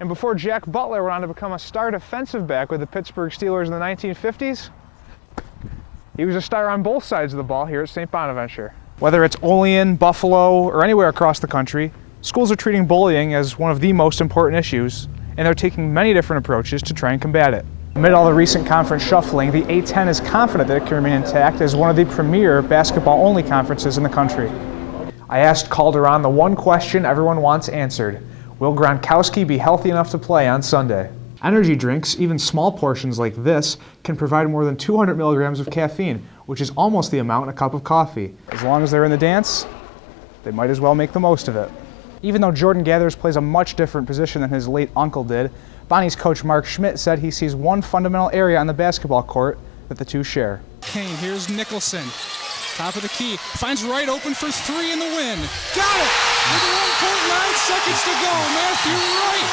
And before Jack Butler went on to become a star defensive back with the Pittsburgh Steelers in the 1950s, he was a star on both sides of the ball here at St. Bonaventure. Whether it's Olean, Buffalo, or anywhere across the country, schools are treating bullying as one of the most important issues, and they're taking many different approaches to try and combat it. Amid all the recent conference shuffling, the A10 is confident that it can remain intact as one of the premier basketball-only conferences in the country. I asked Calderon the one question everyone wants answered: will Gronkowski be healthy enough to play on Sunday? Energy drinks, even small portions like this, can provide more than 200 milligrams of caffeine, which is almost the amount in a cup of coffee. As long as they're in the dance, they might as well make the most of it. Even though Jordan Gathers plays a much different position than his late uncle did, Bonnie's coach Mark Schmidt said he sees one fundamental area on the basketball court that the two share. Kane, here's Nicholson. Top of the key, finds Wright open for three in the win. Got it! With 1.9 seconds to go, Matthew Wright.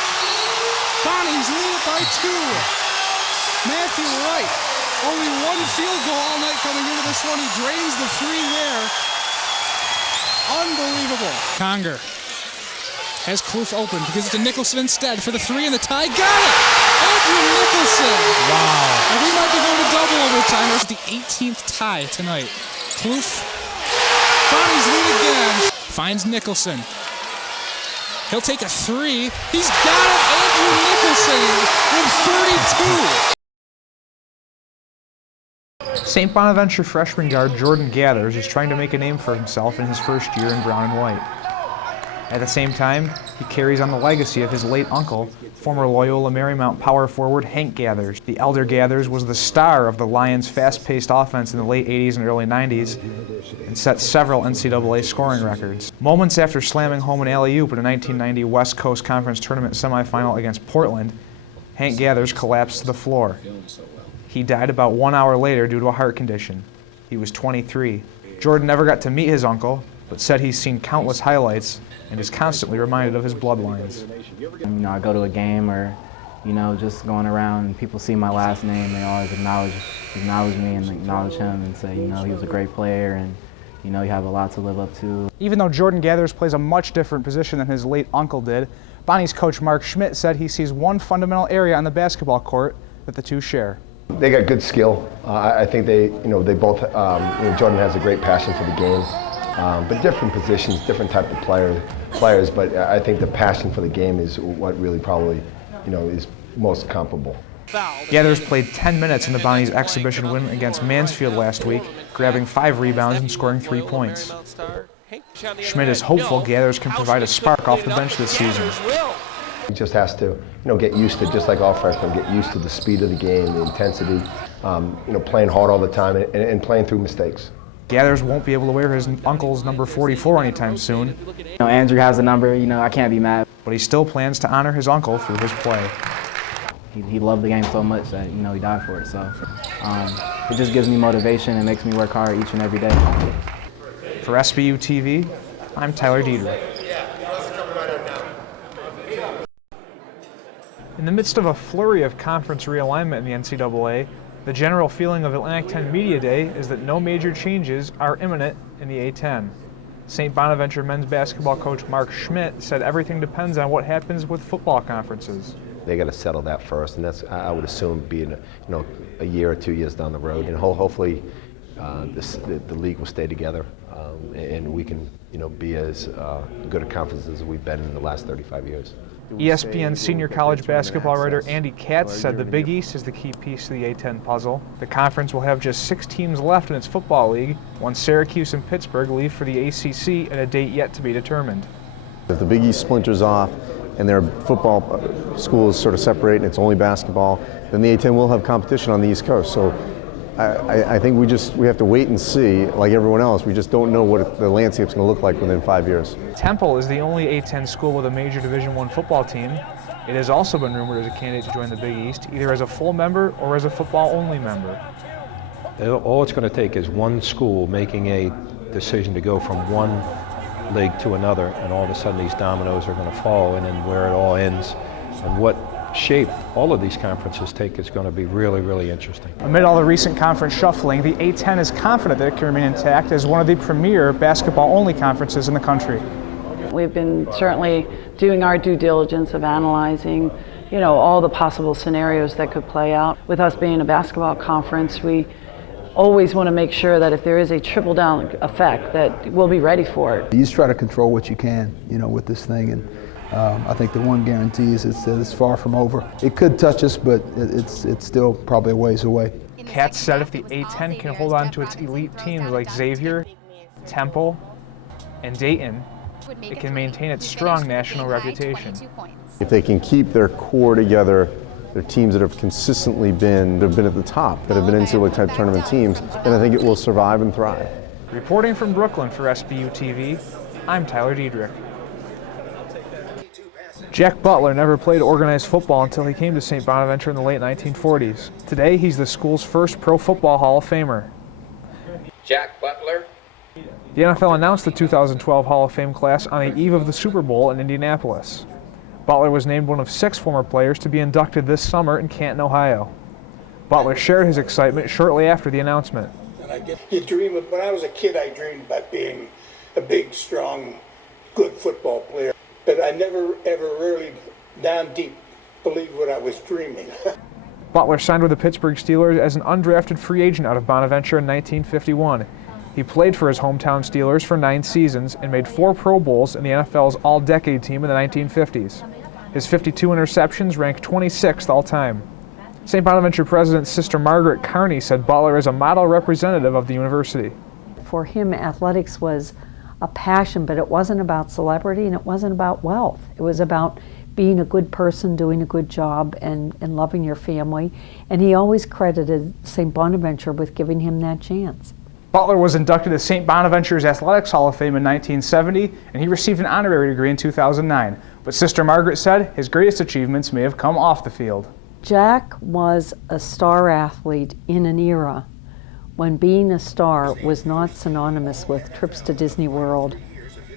Bonnie's lead it by 2. Matthew Wright, only one field goal all night coming into this one. He drains the 3 there. Unbelievable. Conger has Kloof open because it's to Nicholson instead for the 3 and the tie. Got it! Andrew Nicholson! Wow. And we might be going to double overtime. It's the 18th tie tonight. Kloof, Bonnie's lead again. Finds Nicholson. He'll take a 3. He's got it! Andrew Nicholson with 32! St. Bonaventure freshman guard Jordan Gathers is trying to make a name for himself in his first year in brown and white. At the same time, he carries on the legacy of his late uncle, former Loyola Marymount power forward Hank Gathers. The elder Gathers was the star of the Lions' fast-paced offense in the late 80s and early 90s and set several NCAA scoring records. Moments after slamming home an alley-oop in a 1990 West Coast Conference Tournament semifinal against Portland, Hank Gathers collapsed to the floor. He died about 1 hour later due to a heart condition. He was 23. Jordan never got to meet his uncle, but said he's seen countless highlights and is constantly reminded of his bloodlines. I go to a game or, just going around and people see my last name, they always acknowledge me and acknowledge him and say, he was a great player and, you have a lot to live up to. Even though Jordan Gathers plays a much different position than his late uncle did, Bonnie's coach Mark Schmidt said he sees one fundamental area on the basketball court that the two share. They got good skill. I think they both, Jordan has a great passion for the game. But different positions, different type of players, but I think the passion for the game is what really probably, is most comparable. Gathers played 10 minutes in the Bonnies' exhibition win against Mansfield last week, grabbing 5 rebounds and scoring 3 points. Schmidt is hopeful Gathers can provide a spark off the bench this season. He just has to, get used to, just like all freshmen, get used to the speed of the game, the intensity, playing hard all the time and playing through mistakes. Gathers won't be able to wear his uncle's number 44 anytime soon. Andrew has the number, I can't be mad. But he still plans to honor his uncle through his play. He loved the game so much that, he died for it. So it just gives me motivation and makes me work hard each and every day. For SBU-TV, I'm Tyler Diedrich. In the midst of a flurry of conference realignment in the NCAA, the general feeling of Atlantic 10 Media Day is that no major changes are imminent in the A10. St. Bonaventure men's basketball coach Mark Schmidt said everything depends on what happens with football conferences. They got to settle that first, and that's, I would assume, being a year or 2 years down the road, and hopefully the league will stay together, and we can be as good a conference as we've been in the last 35 years. ESPN senior college basketball writer Andy Katz said the Big East is the key piece to the A10 puzzle. The conference will have just 6 teams left in its football league, once Syracuse and Pittsburgh leave for the ACC at a date yet to be determined. If the Big East splinters off and their football schools sort of separate and it's only basketball, then the A10 will have competition on the East Coast. So I think we have to wait and see, like everyone else. We just don't know what the landscape's going to look like within 5 years. Temple is the only A10 school with a major Division I football team. It has also been rumored as a candidate to join the Big East, either as a full member or as a football-only member. All it's going to take is one school making a decision to go from one league to another, and all of a sudden these dominoes are going to fall, and then where it all ends and what shape all of these conferences take is going to be really, really interesting. Amid all the recent conference shuffling, the A10 is confident that it can remain intact as one of the premier basketball-only conferences in the country. We've been certainly doing our due diligence of analyzing, all the possible scenarios that could play out. With us being a basketball conference, we always want to make sure that if there is a trickle-down effect, that we'll be ready for it. You just try to control what you can, with this thing, and I think the one guarantee is it's far from over. It could touch us, but it's still probably a ways away. Katz said if the A-10 can hold on to its elite teams like Xavier, Temple, and Dayton, it can maintain its strong national reputation. If they can keep their core together, their teams that have consistently been at the top, that have been NCAA type tournament teams, then I think it will survive and thrive. Reporting from Brooklyn for SBU-TV, I'm Tyler Diedrich. Jack Butler never played organized football until he came to St. Bonaventure in the late 1940s. Today, he's the school's first Pro Football Hall of Famer. Jack Butler. The NFL announced the 2012 Hall of Fame class on the eve of the Super Bowl in Indianapolis. Butler was named one of 6 former players to be inducted this summer in Canton, Ohio. Butler shared his excitement shortly after the announcement. You dream of, when I was a kid, I dreamed about being a big, strong, good football player. But I never, ever really, down deep, believed what I was dreaming. Butler signed with the Pittsburgh Steelers as an undrafted free agent out of Bonaventure in 1951. He played for his hometown Steelers for 9 seasons and made 4 Pro Bowls in the NFL's All-Decade team in the 1950s. His 52 interceptions rank 26th all-time. St. Bonaventure President Sister Margaret Carney said Butler is a model representative of the university. For him, athletics was a passion, but it wasn't about celebrity and it wasn't about wealth. It was about being a good person, doing a good job, and loving your family. And he always credited St. Bonaventure with giving him that chance. Butler was inducted to St. Bonaventure's Athletics Hall of Fame in 1970, and he received an honorary degree in 2009. But Sister Margaret said his greatest achievements may have come off the field. Jack was a star athlete in an era when being a star was not synonymous with trips to Disney World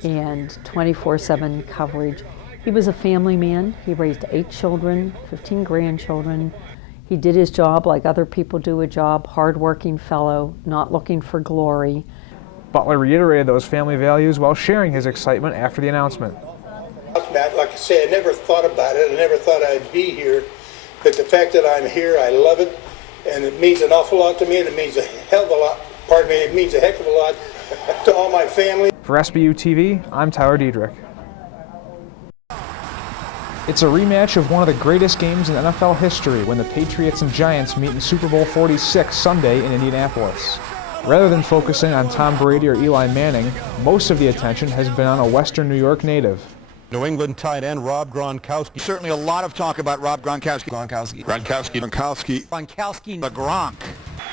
and 24/7 coverage. He was a family man. He raised 8 children, 15 grandchildren. He did his job like other people do a job, hard-working fellow, not looking for glory. Butler reiterated those family values while sharing his excitement after the announcement. Matt, like I say, I never thought about it. I never thought I'd be here. But the fact that I'm here, I love it. And it means an awful lot to me, and it means a hell of a lot. Pardon me, it means a heck of a lot to all my family. For SBU-TV, I'm Tyler Diedrich. It's a rematch of one of the greatest games in NFL history when the Patriots and Giants meet in Super Bowl 46 Sunday in Indianapolis. Rather than focusing on Tom Brady or Eli Manning, most of the attention has been on a Western New York native. New England tight end Rob Gronkowski. Certainly a lot of talk about Rob Gronkowski. Gronkowski the Gronk.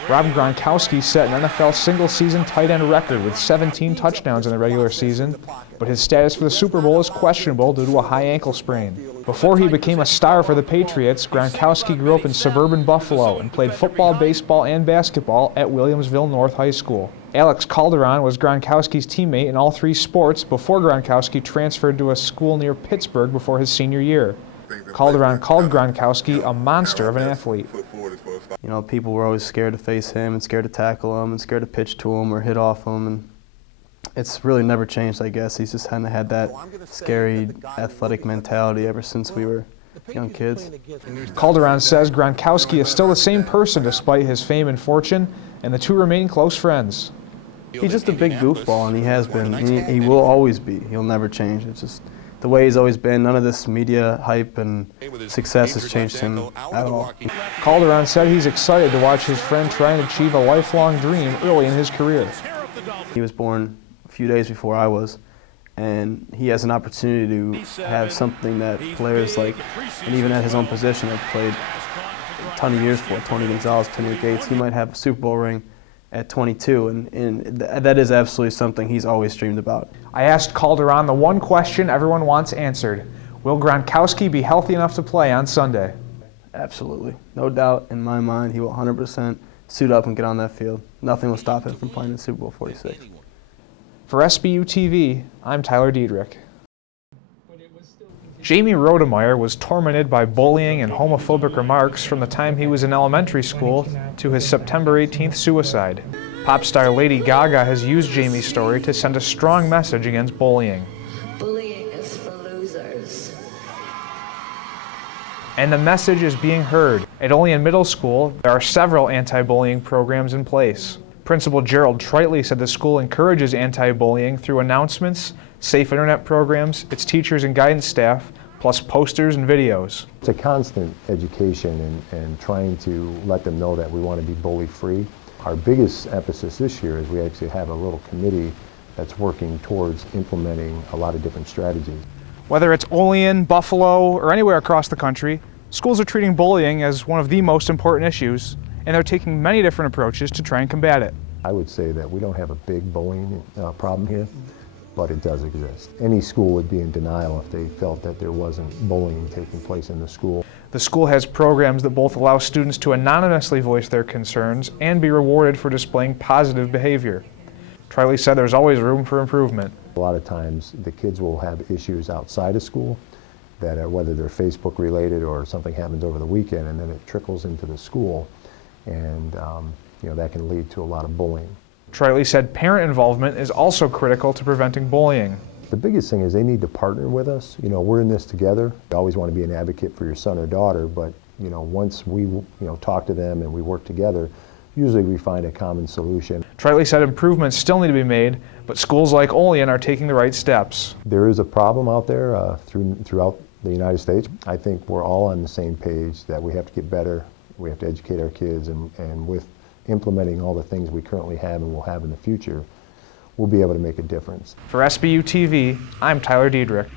Rob Gronkowski set an NFL single-season tight end record with 17 touchdowns in the regular season, but his status for the Super Bowl is questionable due to a high ankle sprain. Before he became a star for the Patriots, Gronkowski grew up in suburban Buffalo and played football, baseball, and basketball at Williamsville North High School. Alex Calderon was Gronkowski's teammate in all 3 sports before Gronkowski transferred to a school near Pittsburgh before his senior year. Calderon called Gronkowski a monster of an athlete. People were always scared to face him and scared to tackle him and scared to pitch to him or hit off him, and it's really never changed, I guess. He's just kind of had that scary athletic mentality ever since we were young kids. Calderon says Gronkowski is still the same person despite his fame and fortune, and the 2 remain close friends. He's just a big goofball, and he has been. He will always be. He'll never change. It's just the way he's always been. None of this media hype and success has changed him at all. Calderon said he's excited to watch his friend try and achieve a lifelong dream early in his career. He was born a few days before I was, and he has an opportunity to have something that players like, and even at his own position, have played a ton of years for. Tony Gonzalez, Tony Gates, he might have a Super Bowl ring at 22, and that is absolutely something he's always dreamed about. I asked Calderon the one question everyone wants answered. Will Gronkowski be healthy enough to play on Sunday? Absolutely. No doubt in my mind he will 100% suit up and get on that field. Nothing will stop him from playing in Super Bowl 46. For SBU-TV, I'm Tyler Diedrich. Jamie Rodemeyer was tormented by bullying and homophobic remarks from the time he was in elementary school to his September 18th suicide. Pop star Lady Gaga has used Jamie's story to send a strong message against bullying. Bullying and the message is being heard. At Olean Middle School, there are several anti-bullying programs in place. Principal Gerald Tritley said the school encourages anti-bullying through announcements, safe internet programs, its teachers and guidance staff, plus posters and videos. It's a constant education and trying to let them know that we want to be bully-free. Our biggest emphasis this year is we actually have a little committee that's working towards implementing a lot of different strategies. Whether it's Olean, Buffalo, or anywhere across the country, schools are treating bullying as one of the most important issues, and they're taking many different approaches to try and combat it. I would say that we don't have a big bullying problem here, but it does exist. Any school would be in denial if they felt that there wasn't bullying taking place in the school. The school has programs that both allow students to anonymously voice their concerns and be rewarded for displaying positive behavior. Tritley said there's always room for improvement. A lot of times the kids will have issues outside of school that are, whether they're Facebook related or something happens over the weekend, and then it trickles into the school, and that can lead to a lot of bullying. Tritley said parent involvement is also critical to preventing bullying. The biggest thing is they need to partner with us. We're in this together. You always want to be an advocate for your son or daughter, but once we talk to them and we work together, usually we find a common solution. Tritley said improvements still need to be made, but schools like Olean are taking the right steps. There is a problem out there throughout the United States. I think we're all on the same page that we have to get better. We have to educate our kids, and with implementing all the things we currently have and will have in the future, we'll be able to make a difference. For SBU-TV, I'm Tyler Diedrich.